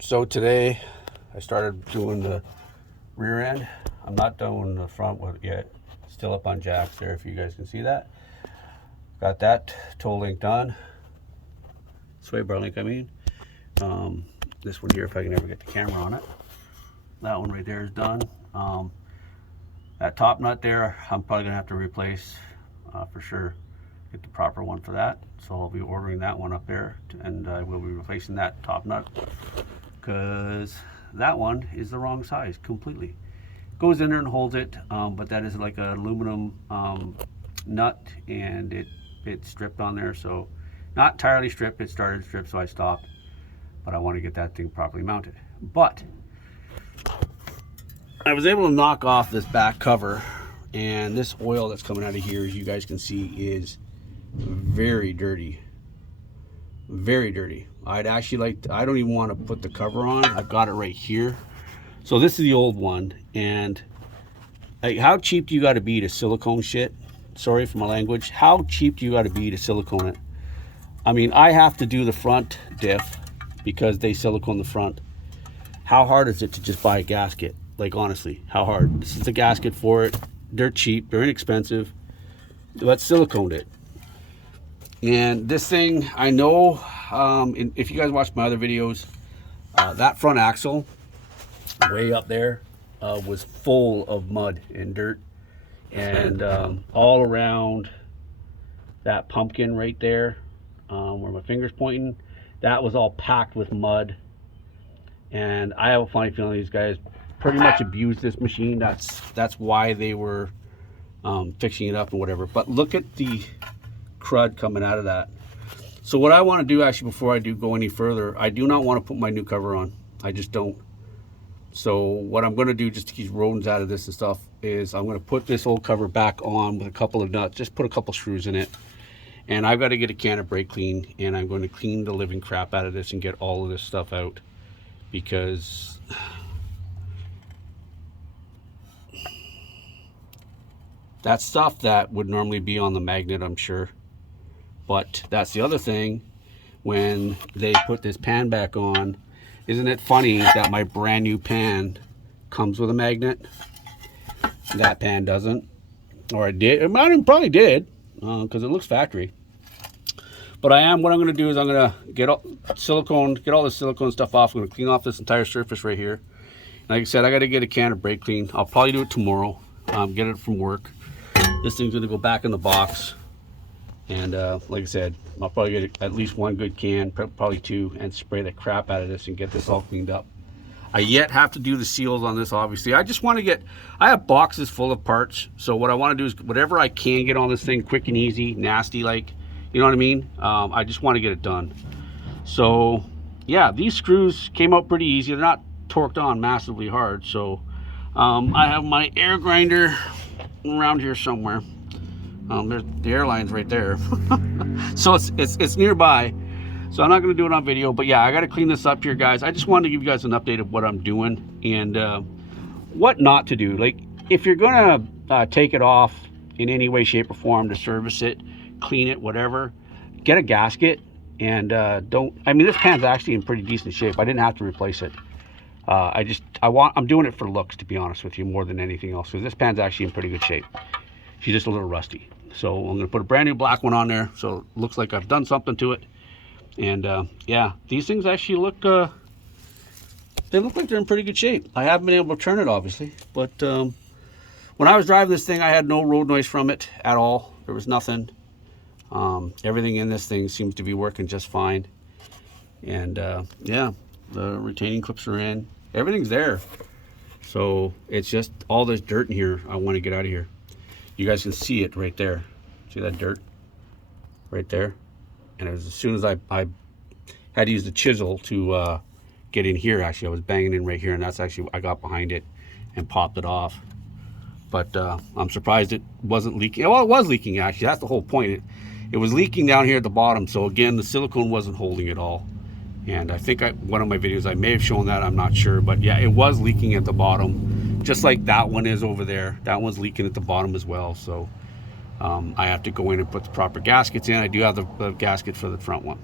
So today I started doing the rear end. I'm not done the front with it yet. Still up on jacks there, if you guys can see that. Got that toe link done. Sway bar link, I mean. This one here, if I can ever get the camera on it. That one right there is done. That top nut there, I'm probably gonna have to replace for sure. Get the proper one for that. So I'll be ordering that one up there, and I will be replacing that top nut because that one is the wrong size completely. Goes in there and holds it, but that is like an aluminum nut, and it's stripped on there. So not entirely stripped. It started stripped, so I stopped. But I want to get that thing properly mounted. But I was able to knock off this back cover, and this oil that's coming out of here, as you guys can see, is very dirty. Very dirty. I'd actually like to, I don't even want to put the cover on. I've got it right here. So this is the old one, and like, how cheap do you got to be to silicone shit? Sorry for my language. How cheap do you got to be to silicone it? I mean, I have to do the front diff because they silicone the front. How hard is it to just buy a gasket? Like, honestly, how hard? This is the gasket for it. They're cheap, they're inexpensive. Let's silicone it. And this thing, I know, if you guys watch my other videos, that front axle way up there was full of mud and dirt, and all around that pumpkin right there, where my finger's pointing, that was all packed with mud. And I have a funny feeling these guys pretty much abused this machine. That's why they were fixing it up and whatever. But look at the crud coming out of that. So what I want to do, actually, before I do go any further, I do not want to put my new cover on. I just don't. So what I'm going to do, just to keep rodents out of this and stuff, is I'm going to put this old cover back on with a couple of nuts, just put a couple screws in it. And I've got to get a can of brake clean, and I'm going to clean the living crap out of this and get all of this stuff out, because that's stuff that would normally be on the magnet, I'm sure. But that's the other thing, when they put this pan back on, isn't it funny that my brand new pan comes with a magnet? That pan doesn't. Or it did. It probably did, because it looks factory. But what I'm going to do is I'm going to get all the silicone stuff off. I'm going to clean off this entire surface right here. Like I said, I got to get a can of brake clean. I'll probably do it tomorrow. Get it from work. This thing's going to go back in the box. And like I said, I'll probably get at least one good can, probably two, and spray the crap out of this and get this all cleaned up. I yet have to do the seals on this, obviously. I just want to get, I have boxes full of parts. So what I want to do is whatever I can get on this thing, quick and easy, nasty like, you know what I mean? I just want to get it done. So yeah, these screws came out pretty easy. They're not torqued on massively hard. So I have my air grinder around here somewhere. There's the airline's right there. So it's nearby. So I'm not going to do it on video, but yeah, I got to clean this up here, guys. I just wanted to give you guys an update of what I'm doing and what not to do. Like, if you're going to take it off in any way, shape, or form to service it, clean it, whatever, get a gasket. And I mean, this pan's actually in pretty decent shape. I didn't have to replace it. I'm doing it for looks, to be honest with you, more than anything else, because this pan's actually in pretty good shape. She's just a little rusty. So I'm going to put a brand new black one on there, so it looks like I've done something to it. And yeah, these things actually look, they look like they're in pretty good shape. I haven't been able to turn it, obviously, but when I was driving this thing, I had no road noise from it at all. There was nothing. Everything in this thing seems to be working just fine. And yeah, the retaining clips are in. Everything's there. So it's just all this dirt in here I want to get out of here. You guys can see it right there. See that dirt right there? And it was as soon as I had to use the chisel to get in here. Actually, I was banging in right here, and that's actually, I got behind it and popped it off. But I'm surprised it wasn't leaking. Well, it was leaking, actually. That's the whole point. It was leaking down here at the bottom. So again, the silicone wasn't holding it all. And I think one of my videos, I may have shown that, I'm not sure. But yeah, it was leaking at the bottom, just like that one is over there. That one's leaking at the bottom as well. So I have to go in and put the proper gaskets in. I do have the gasket for the front one.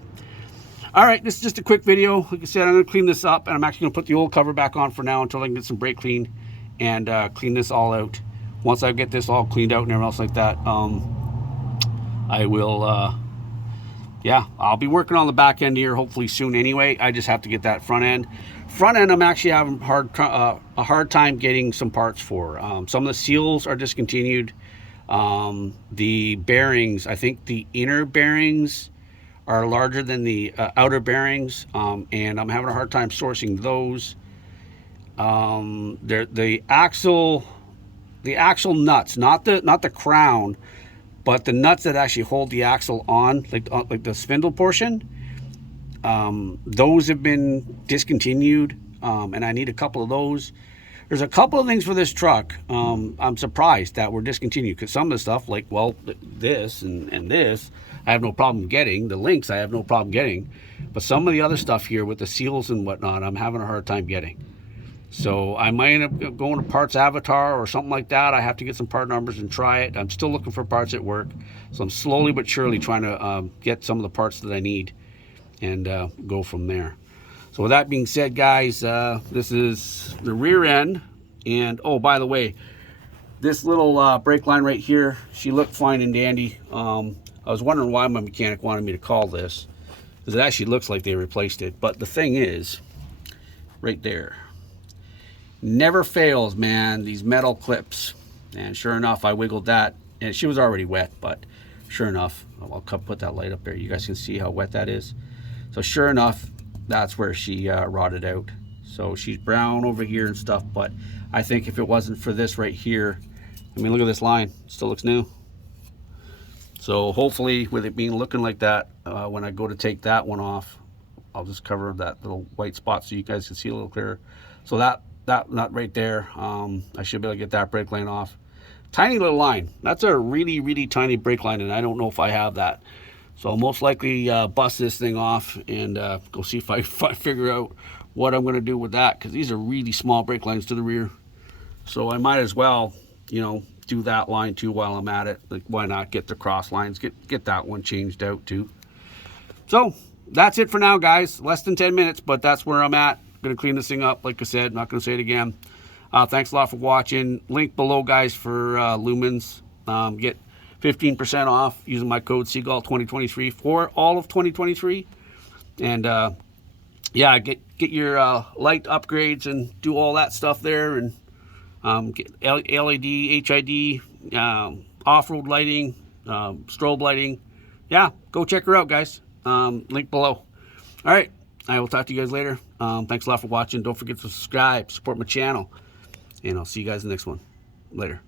All right, this is just a quick video. Like I said, I'm going to clean this up, and I'm actually going to put the old cover back on for now until I can get some brake clean and clean this all out. Once I get this all cleaned out and everything else like that, I will, yeah, I'll be working on the back end here hopefully soon anyway. I just have to get that front end. Front end, I'm actually having a hard time getting some parts for. Some of the seals are discontinued. The bearings, I think the inner bearings are larger than the outer bearings, and I'm having a hard time sourcing those. The axle nuts, not the crown, but the nuts that actually hold the axle on, like the spindle portion, those have been discontinued, and I need a couple of those. There's a couple of things for this truck. I'm surprised that were discontinued, because some of the stuff, like, well, this and this, I have no problem getting. The links I have no problem getting. But some of the other stuff here with the seals and whatnot, I'm having a hard time getting. So I might end up going to Parts Avatar or something like that. I have to get some part numbers and try it. I'm still looking for parts at work. So I'm slowly but surely trying to get some of the parts that I need and go from there. So with that being said, guys, this is the rear end. And, oh, by the way, this little brake line right here, she looked fine and dandy. I was wondering why my mechanic wanted me to call this, because it actually looks like they replaced it. But the thing is, right there, never fails, man, these metal clips. And sure enough, I wiggled that, and she was already wet, but sure enough, I'll put that light up there. You guys can see how wet that is. So sure enough, that's where she rotted out. So she's brown over here and stuff, but I think if it wasn't for this right here, I mean, look at this line, it still looks new. So hopefully, with it being looking like that, when I go to take that one off, I'll just cover that little white spot so you guys can see a little clearer. So that nut right there, I should be able to get that brake line off. Tiny little line. That's a really, really tiny brake line, and I don't know if I have that. So I'll most likely bust this thing off and go see if I figure out what I'm going to do with that, because these are really small brake lines to the rear. So I might as well, you know, do that line too while I'm at it. Like, why not get the cross lines, get that one changed out too. So that's it for now, guys. Less than 10 minutes, but that's where I'm at. Gonna clean this thing up, like I said. Not gonna say it again. Thanks a lot for watching. Link below, guys, for lumens. Get 15% off using my code Seagull 2023 for all of 2023. And yeah, get your light upgrades and do all that stuff there, and get LED, HID, off-road lighting, strobe lighting. Yeah, go check her out, guys. Link below. All right, I will talk to you guys later. Thanks a lot for watching. Don't forget to subscribe, support my channel, and I'll see you guys in the next one. Later.